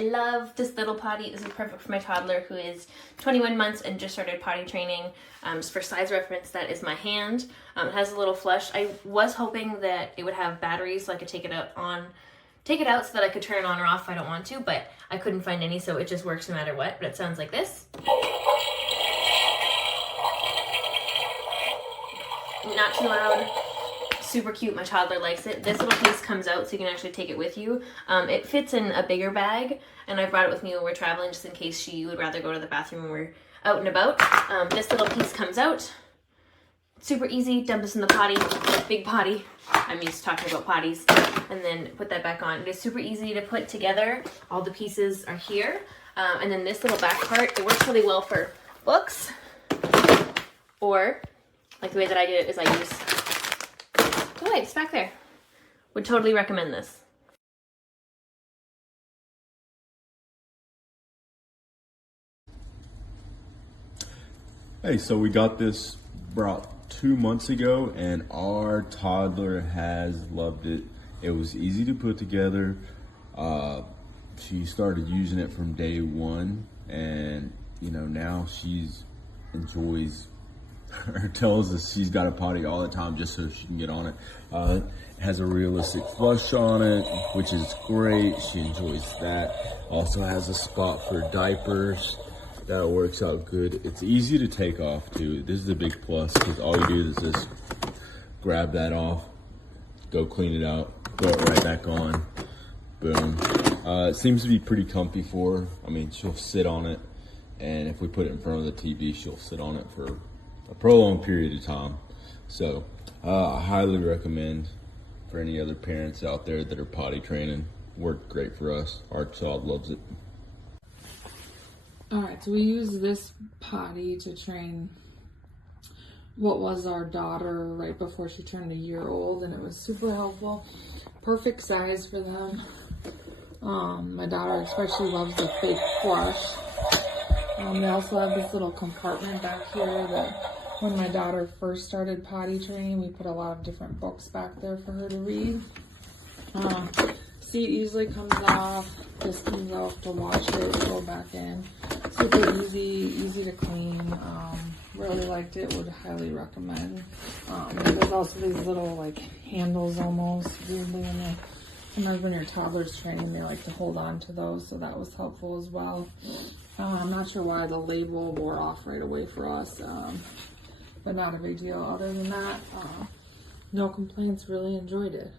I love this little potty. This is perfect for my toddler who is 21 months and just started potty training. Just for size reference, that is my hand. It has a little flush. I was hoping that it would have batteries so I could take it out so that I could turn it on or off if I don't want to, but I couldn't find any, so it just works no matter what. But it sounds like this. Not too loud. Super cute. My toddler likes it. This little piece comes out so you can actually take it with you. It fits in a bigger bag, and I brought it with me when we're traveling just in case she would rather go to the bathroom when we're out and about. This little piece comes out. Super easy. Dump this in the potty. Big potty. I'm used to talking about potties. And then put that back on. It is super easy to put together. All the pieces are here. And then this little back part, it works really well for books. Or, like the way that I do it is I use... Oh wait, it's back there. Would totally recommend this. Hey, so we got this brought 2 months ago and our toddler has loved it. It was easy to put together. She started using it from day one, and you know, now she's enjoys her, tells us she's got a potty all the time just so she can get on it. It has a realistic flush on it, which is great. She enjoys that. Also has a spot for diapers. That works out good. It's easy to take off too. This is a big plus because all you do is just grab that off, go clean it out, throw it right back on, boom. It seems to be pretty comfy for her. I mean, she'll sit on it, and if we put it in front of the TV, she'll sit on it for a prolonged period of time. So I highly recommend for any other parents out there that are potty training. Worked great for us. Our child loves it. Alright, so we use this potty to train what was our daughter right before she turned a year old, and it was super helpful. Perfect size for them. My daughter especially loves the fake flush. They also have this little compartment back here that when my daughter first started potty training, we put a lot of different books back there for her to read. Seat easily comes off. This comes off to wash it, go back in. Super easy to clean. Really liked it, would highly recommend. There's also these little like handles almost, weirdly, and sometimes when your toddler's training, they like to hold on to those, so that was helpful as well. I'm not sure why the label wore off right away for us, but not a big deal. Other than that, no complaints, really enjoyed it.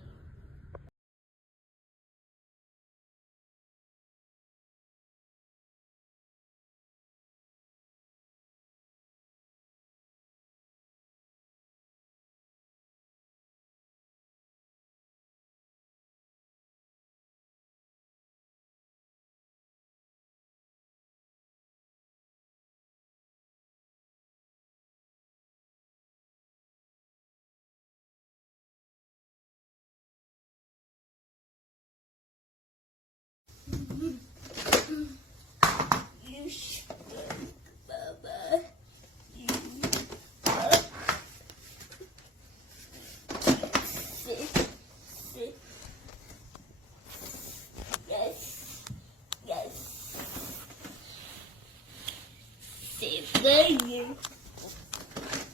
Thank you.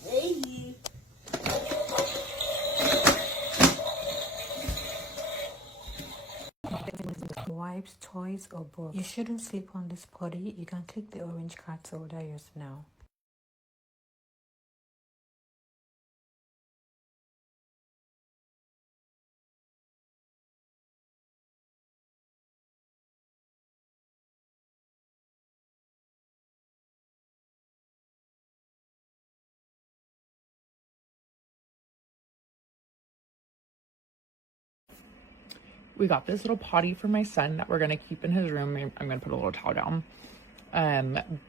Thank you. Wipes, toys, or both. You shouldn't sleep on this potty. You can click the orange card to order yours now. We got this little potty for my son that we're going to keep in his room. I'm going to put a little towel down.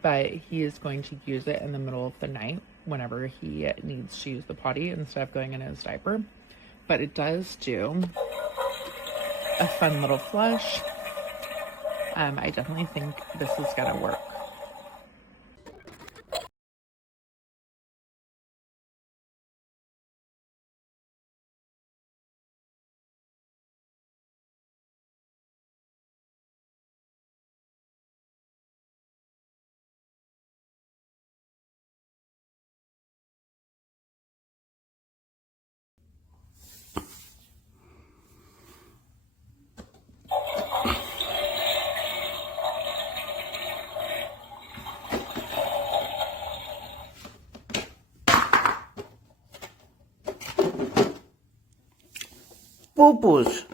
But he is going to use it in the middle of the night whenever he needs to use the potty instead of going in his diaper. But it does do a fun little flush. I definitely think this is going to work. Pupus.